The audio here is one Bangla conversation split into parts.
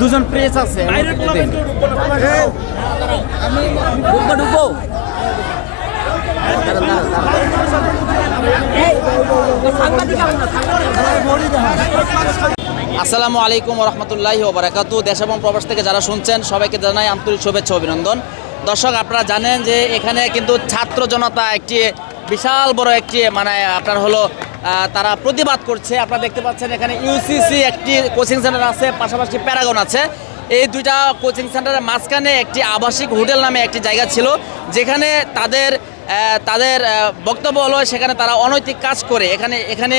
দুজন প্রেস আছে। ঢুকবো ঢুকবো। আসসালামু আলাইকুম রহমতুল্লাহি ওবরাকাতু। দেশ এবং প্রবাস থেকে যারা শুনছেন সবাইকে জানাই আন্তরিক শুভেচ্ছা অভিনন্দন। দর্শক আপনারা জানেন যে এখানে কিন্তু ছাত্র জনতা একটি বিশাল বড় একটি মানে আপনার হলো তারা প্রতিবাদ করছে। আপনারা দেখতে পাচ্ছেন এখানে ইউসিসি একটি কোচিং সেন্টার আছে, পাশাপাশি প্যারাগন আছে। এই দুইটা কোচিং সেন্টারের মাঝখানে একটি আবাসিক হোটেল নামে একটি জায়গা ছিল, যেখানে তাদের তাদের বক্তব্য হলো সেখানে তারা অনৈতিক কাজ করে। এখানে এখানে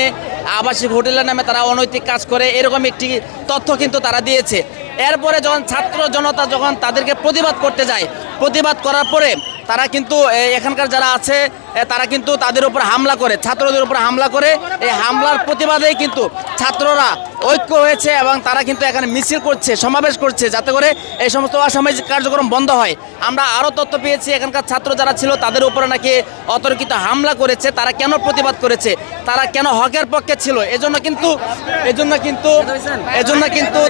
আবাসিক হোটেলের নামে তারা অনৈতিক কাজ করে, এরকম একটি তথ্য কিন্তু তারা দিয়েছে। এরপরে যখন ছাত্র জনতা যখন তাদেরকে প্রতিবাদ করতে যায়, প্রতিবাদ করার পরে তারা কিন্তু এখানকার যারা আছে তারা কিন্তু তাদের উপর হামলা করে, ছাত্রদের উপর হামলা করে। এই হামলার প্রতিবাদেই কিন্তু ছাত্ররা ঐক্য হয়েছে এবং তারা কিন্তু এখানে মিছিল করছে সমাবেশ করছে যাতে করে এই সমস্ত অসামাজিক কার্যক্রম বন্ধ হয়। আমরা আরও তথ্য পেয়েছি এখানকার ছাত্র যারা ছিল তাদের উপরে নাকি অতর্কিত হামলা করেছে তারা কেন প্রতিবাদ করেছে তারা কেন হকের পক্ষে ছিল? এজন্য কিন্তু এজন্য কিন্তু এজন্য কিন্তু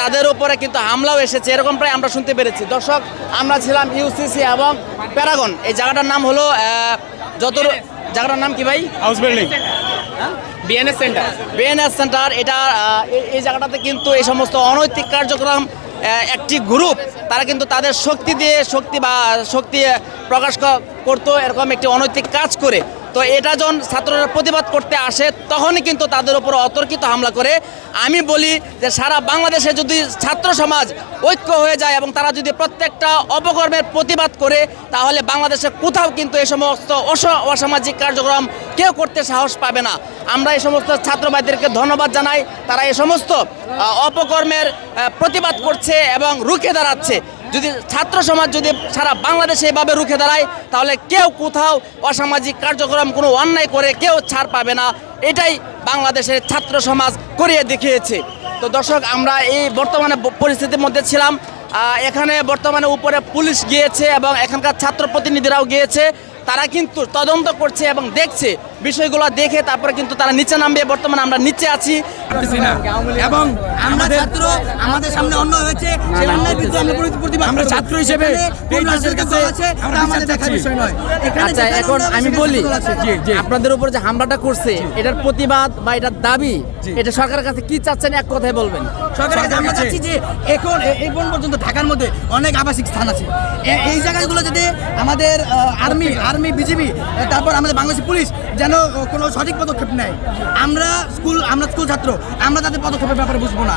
তাদের উপরে কিন্তু হামলাও এসেছে। এরকম প্রায় আমরা শুনতে পেরেছি। দর্শক আমরা ছিলাম ইউসিসি এবং প্যারাগন এই জায়গাটার নাম হলো যত জায়গাটার নাম কি ভাই? House building BNS centre BNS centre এটা এই- জায়গাটাতে কিন্তু এই সমস্ত অনৈতিক কার্যক্রম একটি গ্রুপ তারা কিন্তু তাদের শক্তি দিয়ে, শক্তি বা, শক্তি প্রকাশ করতো, এরকম একটি অনৈতিক কাজ করে। তো এটা যখন ছাত্ররা প্রতিবাদ করতে আসে, তখনই কিন্তু তাদের উপর অতর্কিত হামলা করে। আমি বলি যে সারা বাংলাদেশে যদি ছাত্র সমাজ ঐক্য হয়ে যায় এবং তারা যদি প্রত্যেকটা অপকর্মের প্রতিবাদ করে, তাহলে বাংলাদেশে কোথাও কিন্তু এই সমস্ত অস- অসামাজিক কার্যক্রম কেউ করতে সাহস পাবে না। আমরা এই সমস্ত ছাত্র ভাইদেরকে ধন্যবাদ জানাই। তারা এই সমস্ত অপকর্মের প্রতিবাদ করছে এবং রুখে দাঁড়াচ্ছে। যদি ছাত্র সমাজ যদি সারা বাংলাদেশে এভাবে রুখে দাঁড়ায়, তাহলে কেউ কোথাও অসামাজিক কার্যক্রম কোনো অন্যায় করে কেউ ছাড় পাবে না। এটাই বাংলাদেশের ছাত্র সমাজ করিয়ে দেখিয়েছে। তো দর্শক, আমরা এই বর্তমানে পরিস্থিতির মধ্যে ছিলাম। এখানে বর্তমানে উপরে পুলিশ গিয়েছে এবং এখানকার ছাত্র প্রতিনিধিরাও গিয়েছে। তারা কিন্তু তদন্ত করছে এবং দেখছে। বিষয়গুলো দেখে তারপরে কিন্তু তারা নিচে নামবে। বর্তমানে আমরা নিচে আছি। পারতেছি না। এবং আমরা আমাদের ছাত্র আমাদের সামনে অন্য হয়েছে সেই অন্যায়ের বিরুদ্ধে আমরা প্রতিবাদ আমরা ছাত্র হিসেবে এখানে এই কাছে আমরা আমাদের দেখার বিষয় নয়। আচ্ছা এখন আমি বলি। আপনাদের উপর যে হামলাটা করছে এটার প্রতিবাদ বা এটার দাবি এটা সরকারের কাছে কি চাচ্ছেন এক কথায় বলবেন। সরকারের কাছে আমরা চাচ্ছি যে এখন এ- এই পর্যন্ত পর্যন্ত ঢাকার মধ্যে অনেক আবাসিক স্থান আছে। এই জায়গাগুলো যদি আমাদের আর্মি আর্মি বিজিবি তারপর আমাদের বাংলাদেশ পুলিশ যেন কোনো সঠিক পদক্ষেপ নেয়। আমরা স্কুল আমরা স্কুল ছাত্র আমরা তাদের পদক্ষেপের ব্যাপারে বুঝব না।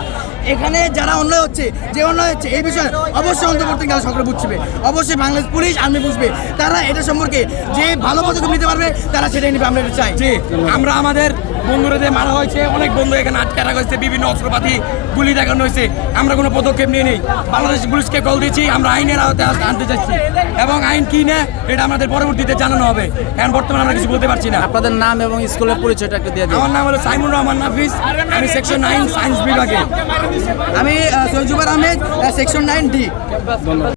এখানে যারা অন্যায় হচ্ছে যে অন্যায় হচ্ছে এই বিষয়ে অবশ্যই অন্তর্বর্তীকালে সরকার বুঝবে। অবশ্যই বাংলাদেশ পুলিশ আর্মি বুঝবে। তারা এটা সম্পর্কে যে ভালো পদক্ষেপ নিতে পারবে তারা সেটাই নিবে আমরা এটা চাই। যে আমরা আমাদের বন্ধুদের মারা হয়েছে অনেক বন্ধু এখানে আটকে রাখা হয়েছে বিভিন্ন অস্ত্রপাতি গুলি দেখানো হয়েছে। আমরা কোনো পদক্ষেপ নিয়ে নেই। বাংলাদেশ পুলিশকে কল দিচ্ছি আমরা আইনের আওতায় আনতে চাচ্ছি এবং আইন কি না এটা আমাদের পরবর্তীতে জানানো হবে। এখন বর্তমানে আমরা কিছু বলতে পারছি না। আপনাদের নাম এবং স্কুলের পরিচয়টা একটু দিয়ে দিন। আমার নাম হলো সাইমুর রহমান নাফিস আমি সেকশন নাইন সায়েন্স বিভাগে। আমি Syed Ahmed section nine D